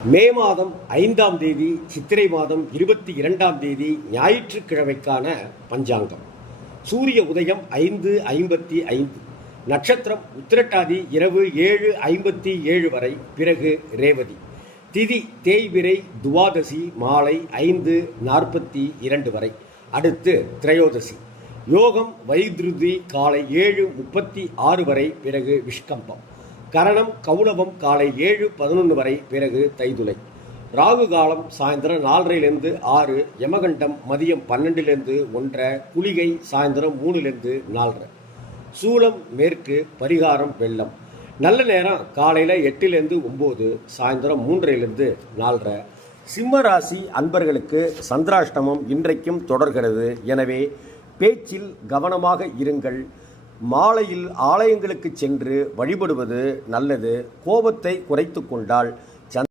மே மாதம் 5ஆம் தேதி சித்திரை மாதம் 22ஆம் தேதி ஞாயிற்றுக்கிழமைக்கான பஞ்சாங்கம். சூரிய உதயம் 5:55, நட்சத்திரம் உத்திரட்டாதி இரவு 7:57 வரை, பிறகு ரேவதி. திதி தேய்பிறை துவாதசி மாலை 5:42 வரை, அடுத்து திரையோதசி. யோகம் வைத்ருதி காலை 7:36 வரை, பிறகு விஷ்கம்பம். கரணம் கௌளவம் காலை 7:11 வரை, பிறகு தைதுளை. ராகு காலம் சாயந்தரம் 4:30 6, யமகண்டம் மதியம் 12 1, குளிகை சாயந்தரம் 3 4. சூலம் மேற்கு, பரிகாரம் வெள்ளம். நல்ல நேரம் காலையில் 8 9, சாயந்தரம் 3 4. சிம்ம ராசி அன்பர்களுக்கு சந்திராஷ்டமம் இன்றைக்கும் தொடர்கிறது. எனவே பேச்சில் கவனமாக இருங்கள். மாலையில் ஆலயங்களுக்கு சென்று வழிபடுவது நல்லது. கோபத்தை குறைத்து கொண்டால்